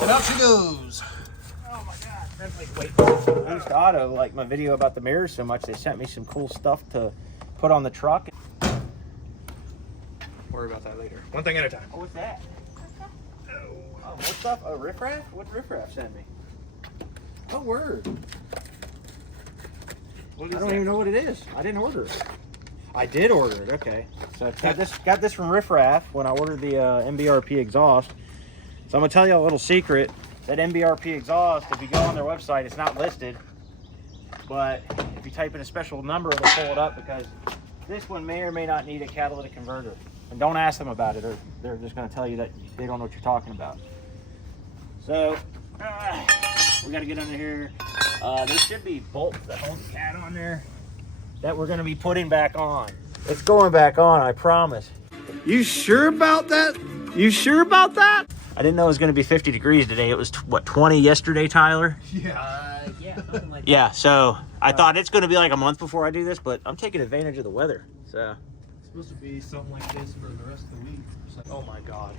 And out she goes. Oh my God, that's like wait. Boost Auto liked my video about the mirrors so much they sent me some cool stuff to put on the truck. Worry about that later. One thing at a time. Oh, what's that? Oh, what stuff? Oh, riffraff? What riffraff sent me? Oh, word. I don't even know what it is. I didn't order it. I did order it. Okay. So I got this from Riffraff when I ordered the MBRP exhaust. So I'm gonna tell you a little secret. That MBRP exhaust, if you go on their website, it's not listed. But if you type in a special number, it'll pull it up because this one may or may not need a catalytic converter. And don't ask them about it, or they're just gonna tell you that they don't know what you're talking about. So we gotta get under here. There should be bolts that hold the cat on there that we're gonna be putting back on. It's going back on, I promise. You sure about that? You sure about that? I didn't know it was gonna be 50 degrees today. It was, what, 20 yesterday, Tyler? Yeah. Yeah, something like that. Yeah, so I thought it's gonna be like a month before I do this, but I'm taking advantage of the weather, so. It's supposed to be something like this for the rest of the week. It's like, oh my God.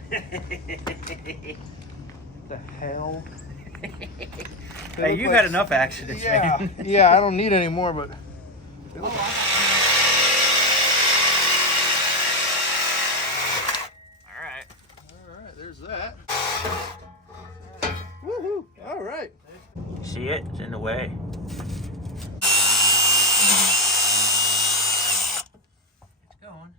What the hell? Hey, you've had enough accidents, man. Yeah, I don't need any more, but. All right, there's that. Woohoo! All right. You see it? It's in the way. It's going.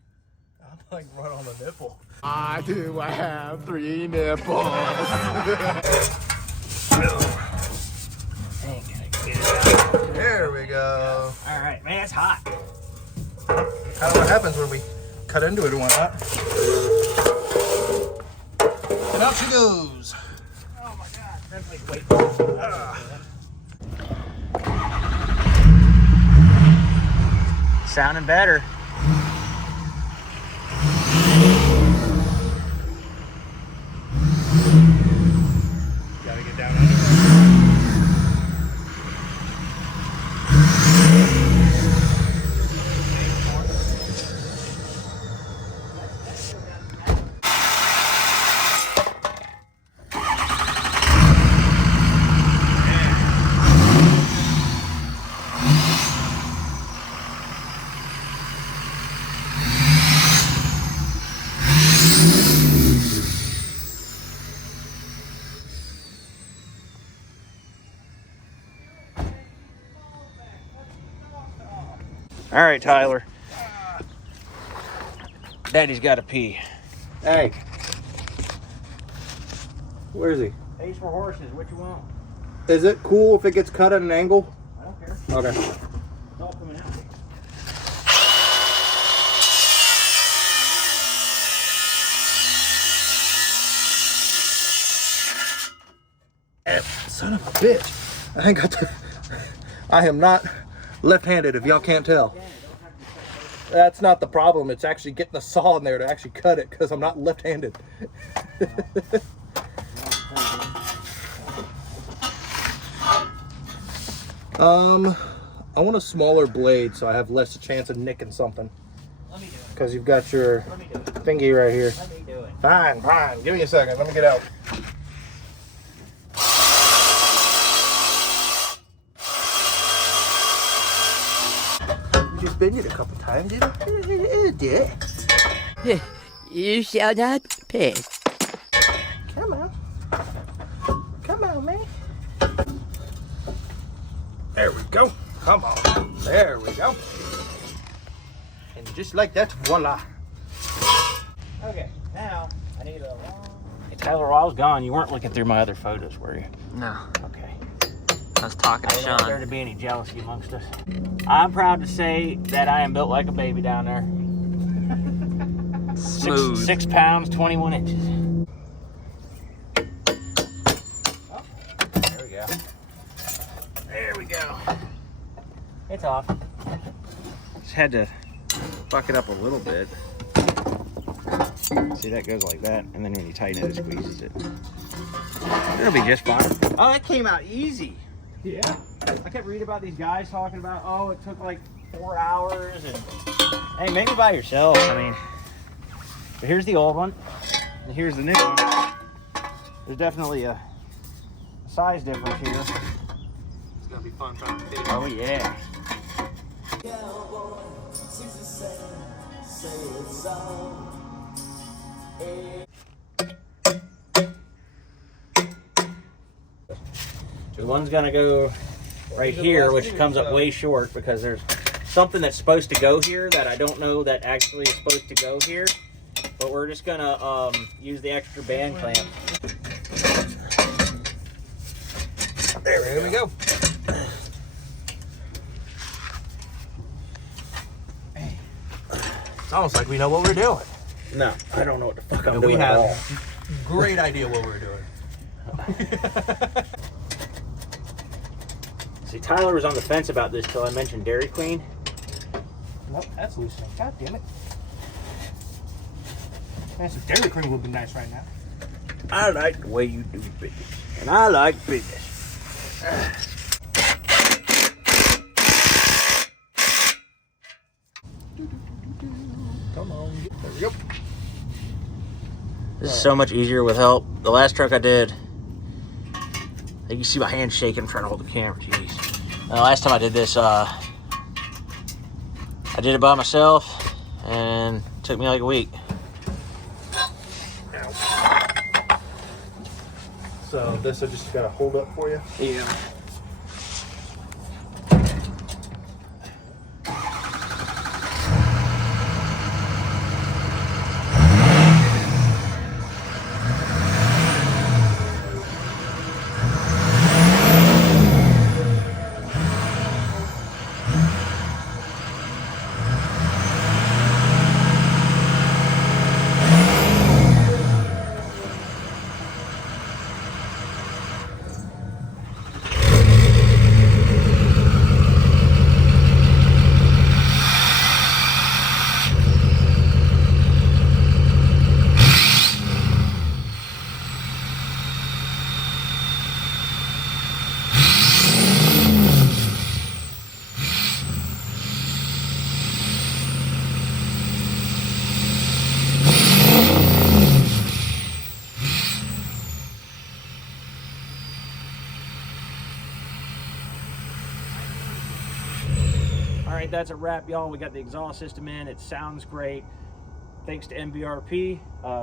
I'm like right on the nipple. I have 3 nipples. There we go. All right, man, it's hot. I don't know what happens when we cut into it and whatnot. And out she goes. Oh my God, that's like wait. Sounding better. Gotta get down under it. All right, Tyler. Daddy's got to pee. Hey. Where is he? Ace for horses. What you want? Is it cool if it gets cut at an angle? I don't care. Okay. It's all coming out. Son of a bitch. I ain't got the... I am not left-handed, if y'all can't tell. That's not the problem. It's actually getting the saw in there to actually cut it because I'm not left-handed. I want a smaller blade so I have less chance of nicking something. Let me do it. Because you've got your Let me do it. thingy right here. Let me do it. Fine, fine. Give me a second. Let me get out. You just bend it a couple times, did it? You shall not pass. Come on. Come on, man. There we go. Come on. There we go. And just like that, voila. Okay, now I need a long... Hey, Tyler, while I was gone, you weren't looking through my other photos, were you? No, Okay. I was talking to I don't want there Sean. to be any jealousy amongst us. I'm proud to say that I am built like a baby down there. Smooth. 6 pounds, 21 inches. Oh, there we go. There we go. It's off. Just had to fuck it up a little bit. See, that goes like that, and then when you tighten it, it squeezes it. It'll be just fine. Oh, that came out easy. Yeah. I kept reading about these guys talking about, oh, it took like 4 hours, and hey, maybe by yourself. I mean, but here's the old one, and here's the new one. There's definitely a size difference here. It's gonna be fun trying to fit. Oh yeah. So one's gonna go right here, which comes up way short because there's something that's supposed to go here that I don't know that actually is supposed to go here. But we're just gonna use the extra band clamp. There we go. It's almost like we know what we're doing. No, I don't know what the fuck I'm And doing we at all. have great idea what we're doing. See, Tyler was on the fence about this till I mentioned Dairy Queen. Nope, that's loosening. God damn it. Man, some Dairy Queen would be nice right now. I like the way you do business, and I like business. Come on, there we go. This is so much easier with help. The last truck I did, you can see my hand shaking trying to hold the camera. Jeez. The last time I did this, I did it by myself, and it took me like a week. So this I just gotta hold up for you. Yeah. All right, that's a wrap, y'all. We got the exhaust system in. It sounds great. Thanks to MBRP.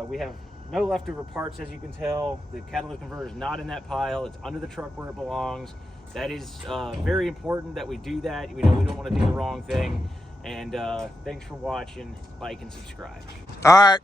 We have no leftover parts, as you can tell. The catalytic converter is not in that pile. It's under the truck where it belongs. That is very important that we do that. We don't want to do the wrong thing. And thanks for watching. Like and subscribe. All right.